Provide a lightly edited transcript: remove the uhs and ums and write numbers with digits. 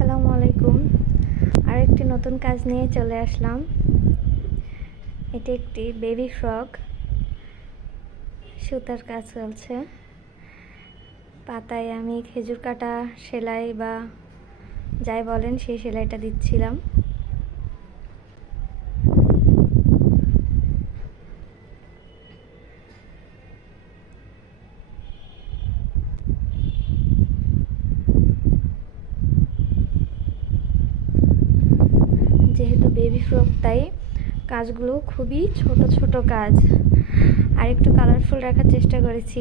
আসসালামু আলাইকুম। আরেকটি নতুন কাজ নিয়ে চলে আসলাম। এটি একটি বেবি ফ্রক, সুতার কাজ চলছে। পাতায় আমি খেজুর কাটা সেলাই বা যাই বলেন সেই সেলাইটা দিচ্ছিলাম। যেহেতু বেবি ফ্রক তাই কাজগুলো খুবই ছোট ছোট কাজ, আর একটু কালারফুল রাখার চেষ্টা করেছি।